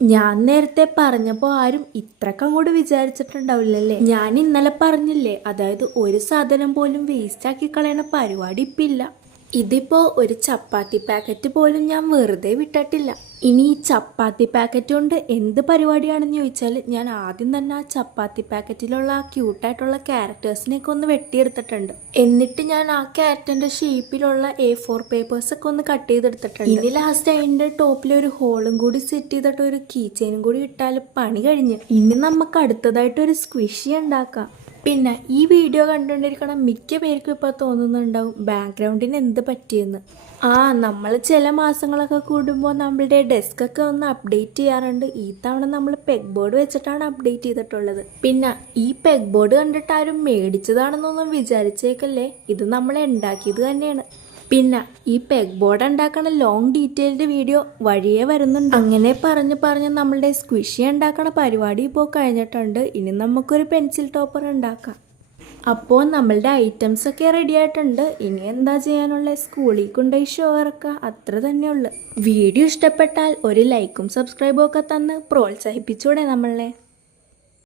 ഞാൻ നേരത്തെ പറഞ്ഞപ്പോൾ ആരും ഇത്രക്ക് അങ്ങോട്ട് വിചാരിച്ചിട്ടുണ്ടാവില്ലല്ലേ. ഞാൻ ഇന്നലെ പറഞ്ഞില്ലേ, അതായത് ഒരു സാധനം പോലും വേസ്റ്റ് ആക്കി കളയണ പരിപാടി ഇപ്പില്ല. ഇതിപ്പോൾ ഒരു ചപ്പാത്തി പാക്കറ്റ് പോലും ഞാൻ വെറുതെ വിട്ടിട്ടില്ല. ഇനി ഈ ചപ്പാത്തി പാക്കറ്റ് കൊണ്ട് എന്ത് പരിപാടിയാണെന്ന് ചോദിച്ചാൽ, ഞാൻ ആദ്യം തന്നെ ആ ചപ്പാത്തി പാക്കറ്റിലുള്ള ആ ക്യൂട്ടായിട്ടുള്ള ക്യാരക്ടേഴ്സിനെയൊക്കെ ഒന്ന് വെട്ടിയെടുത്തിട്ടുണ്ട്. എന്നിട്ട് ഞാൻ ആ ക്യാരറ്റിൻ്റെ ഷേപ്പിലുള്ള A4 പേപ്പേഴ്സൊക്കെ ഒന്ന് കട്ട് ചെയ്തെടുത്തിട്ടുണ്ട്. ഇനി ലാസ്റ്റ് അതിൻ്റെ ടോപ്പിൽ ഒരു ഹോളും കൂടി സെറ്റ് ചെയ്തിട്ട് ഒരു കീ ചെയിനും കൂടി ഇട്ടാൽ പണി കഴിഞ്ഞ്. ഇനി നമുക്ക് അടുത്തതായിട്ട് ഒരു സ്ക്വിഷി ഉണ്ടാക്കാം. പിന്നെ ഈ വീഡിയോ കണ്ടുകൊണ്ടിരിക്കണം മിക്ക പേർക്കും ഇപ്പോൾ തോന്നുന്നുണ്ടാവും ബാക്ക്ഗ്രൗണ്ടിന് എന്ത് പറ്റിയെന്ന്. നമ്മൾ ചില മാസങ്ങളൊക്കെ കൂടുമ്പോൾ നമ്മളുടെ ഡെസ്കൊക്കെ ഒന്ന് അപ്ഡേറ്റ് ചെയ്യാറുണ്ട്. ഈ തവണ നമ്മൾ പെഗ് ബോർഡ് വെച്ചിട്ടാണ് അപ്ഡേറ്റ് ചെയ്തിട്ടുള്ളത്. പിന്നെ ഈ പെഗ് ബോർഡ് കണ്ടിട്ട് ആരും മേടിച്ചതാണെന്നൊന്നും വിചാരിച്ചേക്കല്ലേ, ഇത് നമ്മൾ ഉണ്ടാക്കിയത് തന്നെയാണ്. പിന്നെ ഈ പെഗ് ബോർഡ് ഉണ്ടാക്കണ ലോങ് ഡീറ്റെയിൽഡ് വീഡിയോ വഴിയേ വരുന്നുണ്ട്. അങ്ങനെ പറഞ്ഞ് നമ്മളുടെ സ്ക്വിഷി ഉണ്ടാക്കണ പരിപാടി ഇപ്പോൾ കഴിഞ്ഞിട്ടുണ്ട്. ഇനി നമുക്കൊരു പെൻസിൽ ടോപ്പർ ഉണ്ടാക്കാം. അപ്പോൾ നമ്മളുടെ ഐറ്റംസ് ഒക്കെ റെഡി ആയിട്ടുണ്ട്. ഇനി എന്താ ചെയ്യാനുള്ള, സ്കൂളിൽ കൊണ്ടുപോയി ഷോ ഇറക്കുക, അത്ര തന്നെയുള്ളു. വീഡിയോ ഇഷ്ടപ്പെട്ടാൽ ഒരു ലൈക്കും സബ്സ്ക്രൈബും ഒക്കെ തന്ന് പ്രോത്സാഹിപ്പിച്ചൂടെ നമ്മളെ.